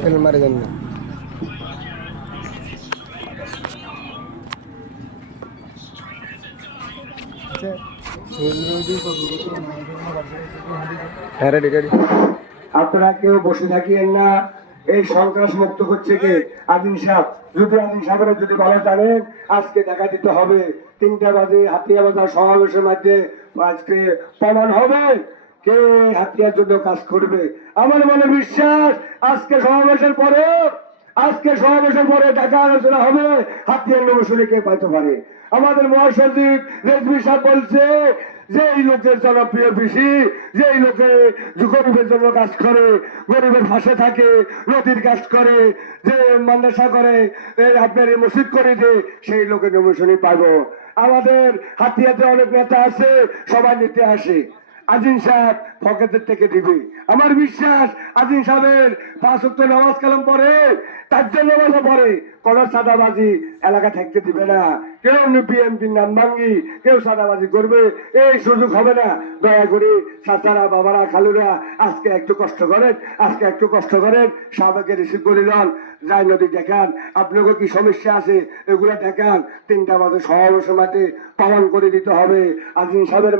ফিল্মের জন্য হ্যাঁ রেডি রেডি। আপনারা কেউ বসে থাকিয়েন না। এই সন্ত্রাস মুক্ত হচ্ছে কে? আজিম সাহেব। যদি আজিম সাহেবের যদি ভালো জানেন, আজকে দেখা দিতে হবে 3টা বাজে হাতিয়া বাজার সমাবেশের মধ্যে আজকে প্রমাণ হবে কে হাতিয়ার জন্য কাজ করবে। আমার মনে বিশ্বাস আজকে সমাবেশের পরে টাকা আলোচনা হবে হাতিয়ার নবশুলি কে পাইতে পারে। আমাদের মহাসচিব রেজবি সাহেব বলছে যে এই লোকের জনপ্রিয় বেশি, যে এই লোকে গরিবের জন্য কাজ করে, গরিবের পাশে থাকে, নদীর কাজ করে, যে মাদ্রাসা করে, আপনার মসজিদ করে দেয়, সেই লোকের নবশুলি পাবো। আমাদের হাতিয়াতে অনেক নেতা আছে, সবাই নিতে আসে। আজিম সাহেব পকেটের থেকে দিবে। আমার বিশ্বাস আজিম সাহেবের 5 ওয়াক্ত নামাজ কালাম পড়ে, তাজ্জুদ নামাজও পড়ে, কোন সাদাবাজি এলাকা থাকতে দিবে না। কেউ বিএনপির নাম ভাঙ্গি কেউ সাদাবাজি করবে, এই সুযোগ হবে না। দয়া করে চাচারা, বাবারা, খালুরা আজকে একটু কষ্ট করেন, সাহাবাকে রিসিভ করে লন, যাই নদী দেখান, আপনাকে কি সমস্যা আছে এগুলা দেখান। 3টা বাজে সমাবেশের মাঠে পালন করে দিতে হবে। আজিম সাহেবের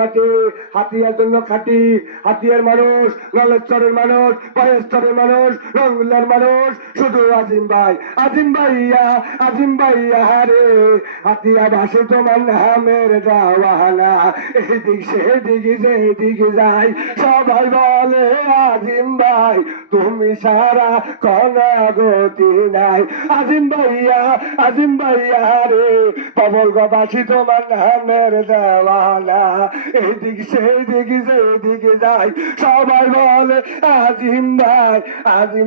মাটি হাতিয়ার জন্য খাটি। হাতিয়ার মানুষ, নলেশ্বরের মানুষ, বয়স্তরের মানুষ, রঙ্গুল্লার মানুষ, শুধু আজিম ভাইয়া রে। হাতিয়া ভাসে তোমার নামের দাওয়ানা, এদিক সেদিক যেদিকে যাই সবাই বলে আজিম ভাই তুমি সারা কোন গতি নাই। আজিম ভাইয়া রে, পবলগাবাসী তোমার নামের দেওয়ানা, এদিক সেদিক যেদিকে যাই সবাই বলে আজিম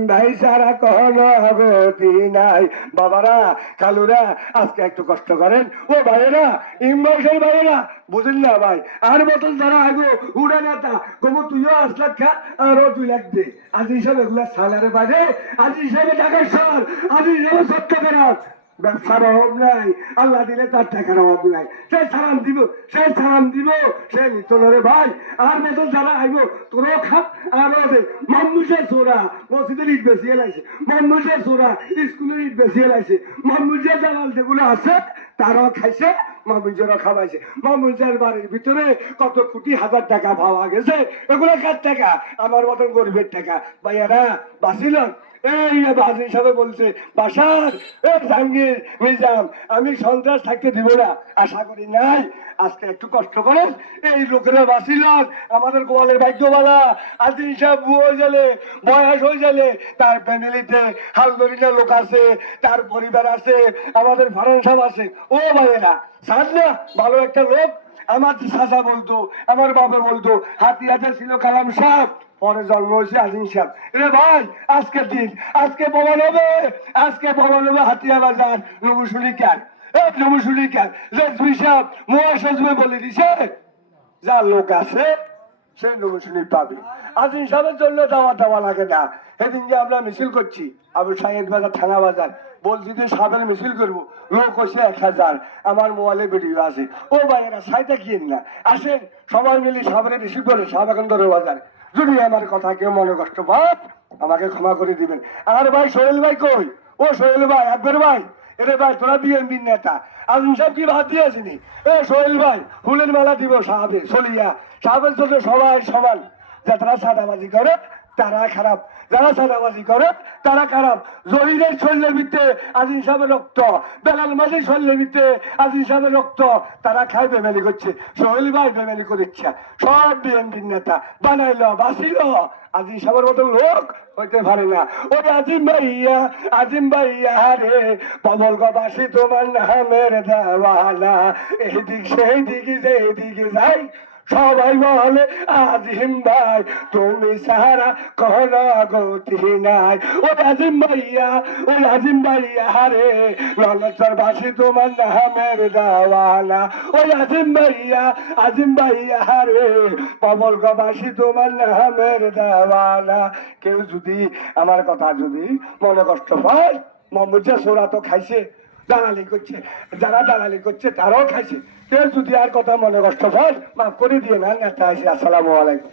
ভাই সারা কোন গতি নাই। বাবারা, কালুরা আজকে একটু কষ্ট করেন। ও ভাইয়েরা, ইমবাসের ভাইয়েরা, বুঝেন না ভাই, আর মতন যারা আগো উড়ে নেতা কবু তুইও 8 লাখ খা, আরো 2 লাখ দে। আজি হিসাবে এগুলা সালারে বাইরে, আজি হিসাবে টাকার সর, আজি হিসাবে সত্য করার ব্যবসার অভাব নাই। আল্লাহ দিলে তার টাকার অভাব নাই। সে সালাম দিব, সে নিতনরে ভাই। আর মতন যারা আইব তোরও খাপ, আরো দে। মামুষের চোরা মসজিদের ইট বেশি এলাইছে, মামুষের চোরা স্কুলের ইট বেশি এলাইছে, মামুষের দালাল যেগুলো আছে তারাও খাইছে, মামুজেরও খাওয়াইছে। মামুজের বাড়ির ভিতরে কত কোটি হাজার টাকা পাওয়া গেছে, এগুলো কার টাকা? আমার মতন গরিবের টাকা। ভাইয়ারা বাঁচিল। এই বাজি হিসাবে বলছে বাসার জাহাঙ্গীর নিজাম, আমি সন্ত্রাস থাকতে দিব না, আশা করি নাই। আজকে একটু কষ্ট করেন, এই লোকেরা বাঁচিল। আমাদের গোয়ালের ভাগ্যবালা আজিম সাহেব বয়স হয়ে গেলে তার ফ্যামিলিতে হালদরিনা লোক আছে, তার পরিবার আছে, আমাদের ফারান সাহেব আছে। ও ভাইয়েরা, সাজ না ভালো একটা লোক। আমার চাচা বলতো, আমার বাবা বলতো হাতিয়াতে ছিল কালাম সাহেব, পরে জন্ম হয়েছে আজিম সাহেব। রে ভাই, আজকের দিন, আজকে প্রমাণ হবে হাতিয়া বাজার নবশুলি ক্যান, রেজবি সাহেব মহাসচিবে বলে দিছে যার লোক আছে সে নবশুলি পাবে। আজিম সাহেবের জন্য দেওয়া লাগে না। সেদিন যে আমরা মিছিল করছি আবু সাইদ বাজার, থানা বাজার, বলছি যে সাবের মিছিল করবো, লোক হচ্ছে 1000, আমার মোবাইলে ভিডিও আছে। ও ভাইয়েরা সাইতে কিন না, আসেন সবাই মিলে সাবের রিসিভ করে সাহেব এখন ধরে বাজার। যদি আমার কথা কেউ মনে কষ্ট পান আমাকে ক্ষমা করে দিবেন। আর ভাই সোহেল ভাই কই? ও সোহেল ভাই, আকবর ভাই, এরে ভাই তোরা বিএনপির নেতা, আজিম সাহেব কি ভাত দিয়েছিনি? এ সোহেল ভাই, ফুলের মালা দিব সাহাবে চলিয়া। সাহাবের জন্য সবাই সমান। যারা সাদাবাজি করে তারা খারাপ, যারা সাদাবাজি করে তারা খারাপ। জহিরের শরীরের ভিতরে আজিম সাহেবের রক্ত, বেলাল মাঝির শরীরের ভিতরে আজিম সাহেবের রক্ত, তারা খাই বেমেলি করছে। সোহেল ভাই বেমেলি করে ইচ্ছা, সব বিএনপির নেতা বানাইল বাঁচিল। আজিম সাহেবের মতো লোক হইতে পারে না। ওই আজিম ভাইয়া রে, পবলগাবাসী তোমার নামের দেওয়ানা, এদিক সেই দিকে যেদিকে যাই সবাই বলে আজিম ভাই তুমি সারা কোন গতি নাই। ওই আজিম ভাইয়া রে, নলেশ্বর বাসী তোমার নামের দেওয়ানা। ওই আজিম ভাইয়া রে, পবলগাবাসী তোমার নামের দেওয়ানা। কেউ যদি আমার কথা যদি মনে কষ্ট পায়, মোহাম্মদ সোরা তো খাইছে, দালালি করছে, যারা দালালি করছে তারাও খাইছে। কেউ যদি আর কথা মনে কষ্ট পায় মাফ করে দিয়ে না, নেতা আছে। আসসালামু আলাইকুম।